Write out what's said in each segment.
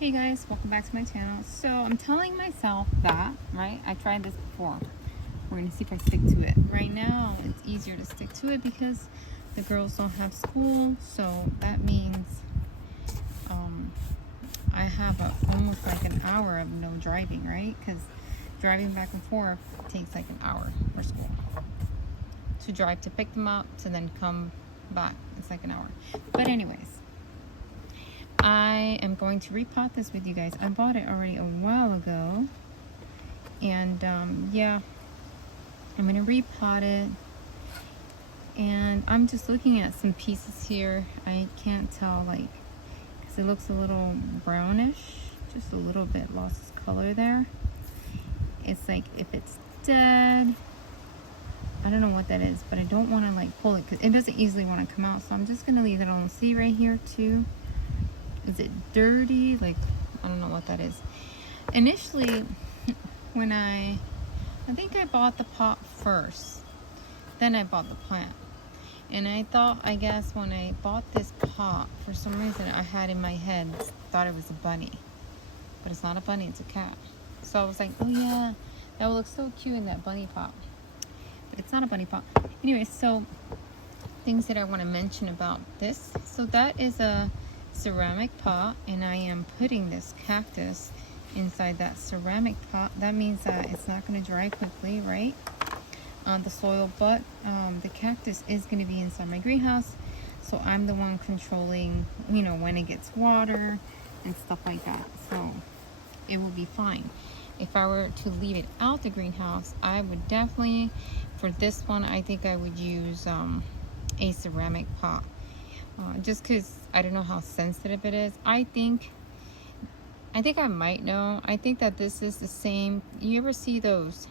Hey guys, welcome back to my channel. So I'm telling myself that, right? I tried this before. We're gonna see if I stick to it. Right now, it's easier to stick to it because the girls don't have school. So that means I have almost like an hour of no driving, right? Because driving back and forth takes like an hour for school. To drive to pick them up, to then come back, it's like an hour. But anyways, I am going to repot this with you guys. I bought it already a while ago. And yeah, I'm going to repot it. And I'm just looking at some pieces here. I can't tell, like, because it looks a little brownish. Just a little bit lost its color there. It's like, if it's dead, I don't know what that is. But I don't want to, like, pull it because it doesn't easily want to come out. So I'm just going to leave it alone. See right here, too? Is it dirty? Like, I don't know what that is. Initially, when I think I bought the pot first. Then I bought the plant. And I thought, I guess, when I bought this pot, for some reason I had in my head, thought it was a bunny. But it's not a bunny, it's a cat. So I was like, oh yeah, that would look so cute in that bunny pot. But it's not a bunny pot. Anyway, so things that I want to mention about this. So that is a ceramic pot, and I am putting this cactus inside that ceramic pot. That means that it's not going to dry quickly, right? On the soil, but the cactus is going to be inside my greenhouse, so I'm the one controlling, you know, when it gets water and stuff like that, so it will be fine. If I were to leave it out the greenhouse, I would definitely, for this one, I think I would use a ceramic pot, just because I don't know how sensitive it is. I think I might know. I think that this is the same. You ever see those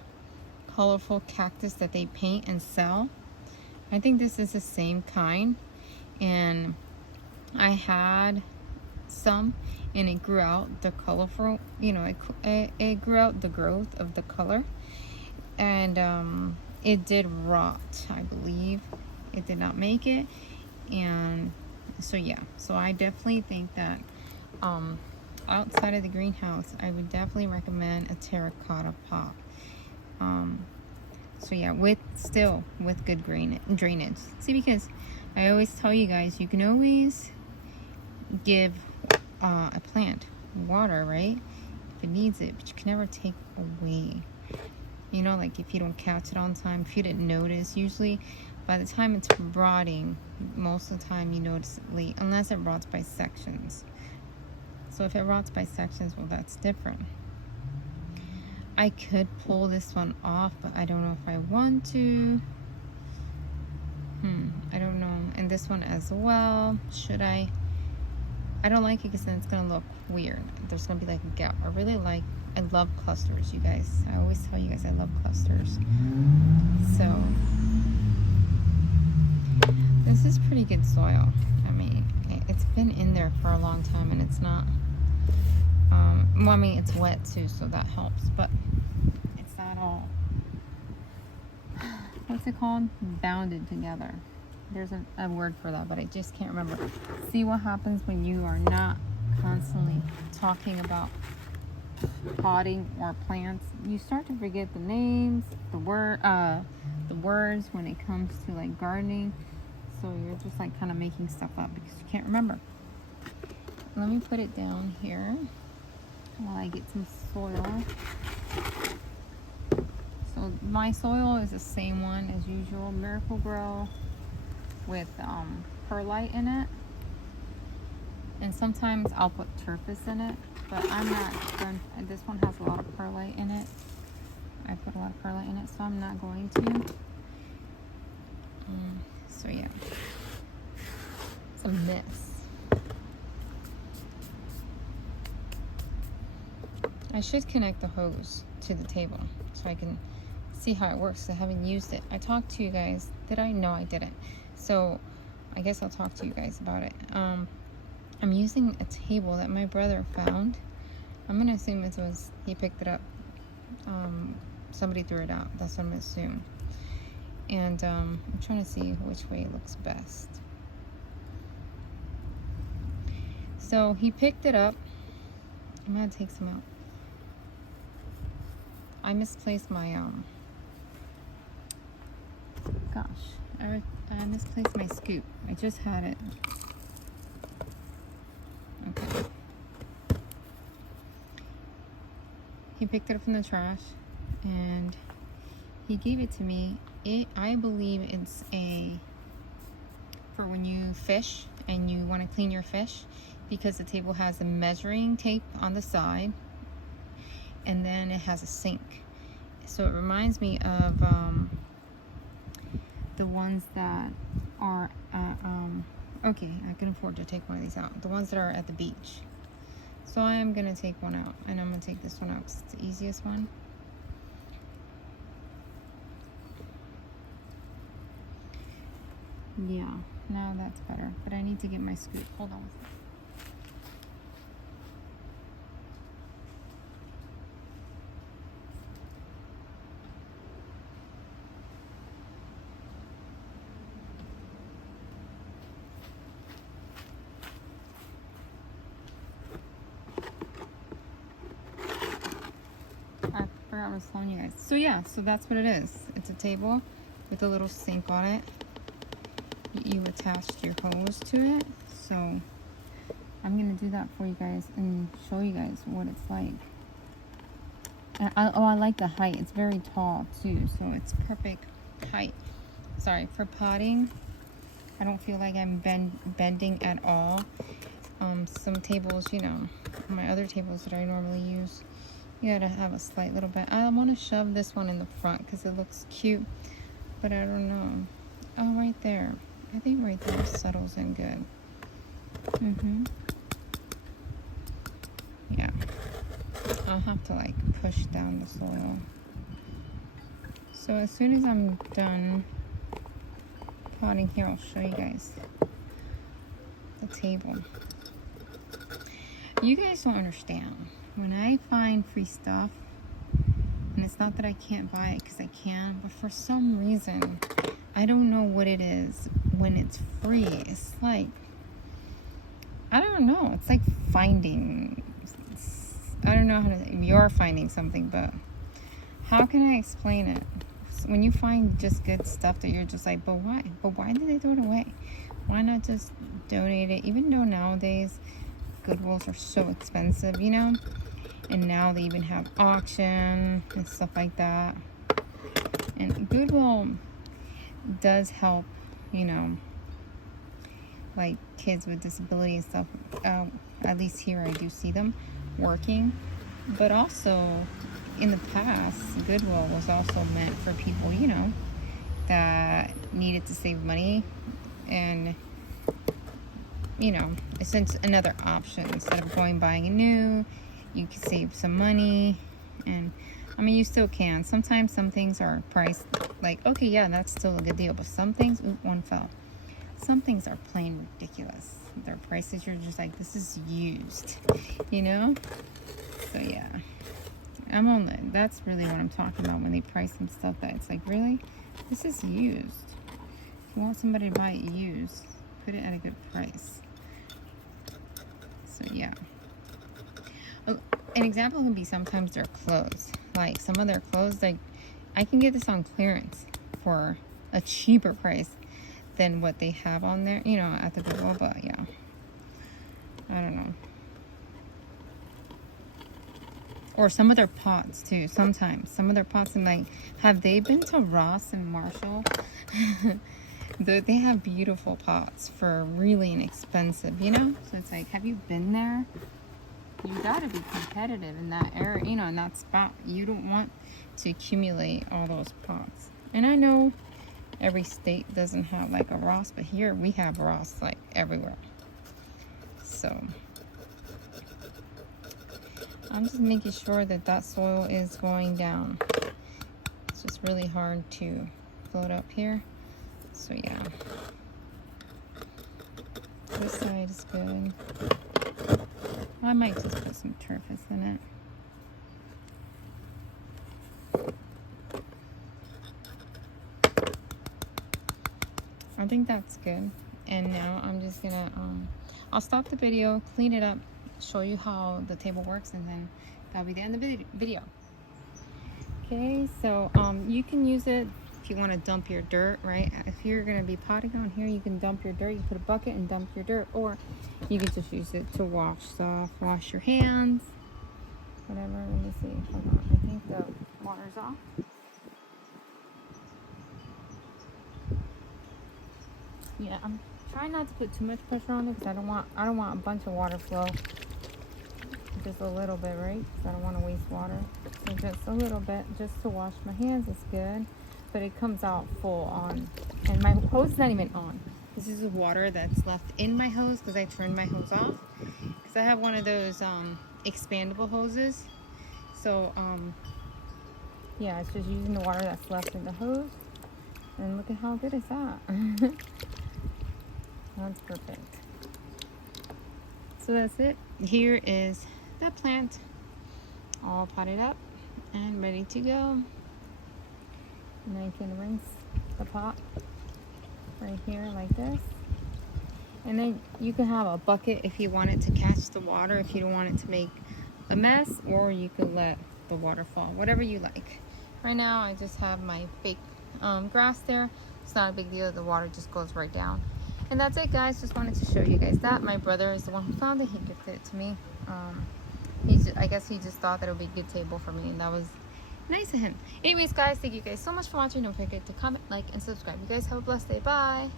colorful cactus that they paint and sell? I think this is the same kind, and I had some, and it grew out the colorful, you know, it grew out the growth of the color, and it did rot, I believe. It did not make it, and so yeah, so I definitely think that outside of the greenhouse, I would definitely recommend a terracotta pot. So yeah, with good drainage. See, because I always tell you guys, you can always give a plant water, right? If it needs it, but you can never take away. You know, like if you don't catch it on time, if you didn't notice, usually by the time it's rotting, most of the time you notice it late, unless it rots by sections. So if it rots by sections, well, that's different. I could pull this one off, but I don't know if I want to. I don't know. And this one as well. Should I? I don't like it because then it's going to look weird. There's going to be like a gap. I love clusters, you guys. I always tell you guys I love clusters. So, this is pretty good soil. I mean, it's been in there for a long time, and it's not... well, I mean, it's wet too, so that helps, but it's not all, what's it called? Bounded together. There's a word for that, but I just can't remember. See what happens when you are not constantly talking about potting or plants. You start to forget the names, the words when it comes to like gardening. So you're just like kind of making stuff up because you can't remember. Let me put it down here while I get some soil. So my soil is the same one as usual, Miracle Grow with perlite in it. And sometimes I'll put turfus in it, but I'm not going. This one has a lot of perlite in it. I put a lot of perlite in it, so I'm not going to. So yeah, it's a mess. I should connect the hose to the table so I can see how it works. I haven't used it. I talked to you guys. Did I? No, I didn't. So I guess I'll talk to you guys about it. I'm using a table that my brother found. I'm going to assume it was, he picked it up. Somebody threw it out. That's what I'm going to assume. And I'm trying to see which way it looks best. So he picked it up I'm gonna take some out. I misplaced my gosh, I misplaced my scoop. I just had it. Okay. He picked it up from the trash and he gave it to me. I believe it's for when you fish and you want to clean your fish, because the table has a measuring tape on the side and then it has a sink. So it reminds me of the ones that are at, okay, I can afford to take one of these out. The ones that are at the beach. So I am going to take one out, and I'm going to take this one out because it's the easiest one. Yeah, now that's better, but I need to get my scoop. Hold on. I forgot what I was telling you guys. So yeah, so that's what it is. It's a table with a little sink on it. You attached your hose to it. So I'm gonna do that for you guys and show you guys what it's like. And I like the height. It's very tall too, so it's perfect height. Sorry, for potting, I don't feel like I'm bending at all. Some tables, you know, my other tables that I normally use, you gotta have a slight little bend. I want to shove this one in the front because it looks cute, but I don't know. Oh, right there. I think right there settles in good. Yeah. I'll have to like push down the soil. So as soon as I'm done potting here, I'll show you guys the table. You guys don't understand. When I find free stuff, and it's not that I can't buy it because I can, but for some reason, I don't know what it is when it's free. It's like, I don't know. It's like finding, I don't know how to, you're finding something, but how can I explain it? When you find just good stuff that you're just like, but why? But why did they throw it away? Why not just donate it? Even though nowadays Goodwills are so expensive, you know? And now they even have auction and stuff like that. And Goodwill does help, you know, like kids with disability and stuff. At least here I do see them working. But also, in the past, Goodwill was also meant for people, you know, that needed to save money. And, you know, it's another option. Instead of buying a new, you can save some money. And I mean, you still can. Sometimes some things are priced like, okay, yeah, that's still a good deal. But some things, ooh, one fell. Some things are plain ridiculous. Their prices, you're just like, this is used, you know? So yeah, that's really what I'm talking about when they price some stuff that it's like, really? This is used. If you want somebody to buy it used, put it at a good price. So yeah. An example would be sometimes their clothes. Like some of their clothes, like I can get this on clearance for a cheaper price than what they have on there, you know, at the Goodwill. But yeah, I don't know. Or some of their pots too. Sometimes some of their pots, and like, have they been to Ross and Marshall? They have beautiful pots for really inexpensive, you know. So it's like, have you been there? You gotta be competitive in that area, you know, in that spot. You don't want to accumulate all those pots. And I know every state doesn't have like a Ross, but here we have Ross like everywhere. So I'm just making sure that soil is going down. It's just really hard to float up here. So yeah, this side is good. I might just put some turfus in it. I think that's good. And now I'm just gonna I'll stop the video, clean it up, show you how the table works, and then that'll be the end of the video. Okay, so you can use it if you want to dump your dirt, right? If you're going to be potting on here, you can dump your dirt. You put a bucket and dump your dirt, or you can just use it to wash stuff, wash your hands, whatever. Let me see. Hold on. I think the water's off. Yeah, I'm trying not to put too much pressure on it because I don't want a bunch of water flow. Just a little bit, right? Because I don't want to waste water. So just a little bit, just to wash my hands is good. But it comes out full on, and my hose is not even on. This is the water that's left in my hose because I turned my hose off. Because I have one of those expandable hoses. So yeah, it's just using the water that's left in the hose. And look at how good is that. That's perfect. So that's it. Here is the plant all potted up and ready to go. And I can rinse the pot right here like this. And then you can have a bucket if you want it to catch the water, if you don't want it to make a mess, or you could let the water fall, whatever you like. Right now I just have my fake grass there. It's not a big deal. The water just goes right down. And that's it, guys. Just wanted to show you guys that. My brother is the one who found it. He gifted it to me. I guess he just thought that it would be a good table for me, and that was nice of him. Anyways, guys, thank you guys so much for watching. Don't forget to comment, like, and subscribe. You guys have a blessed day. Bye.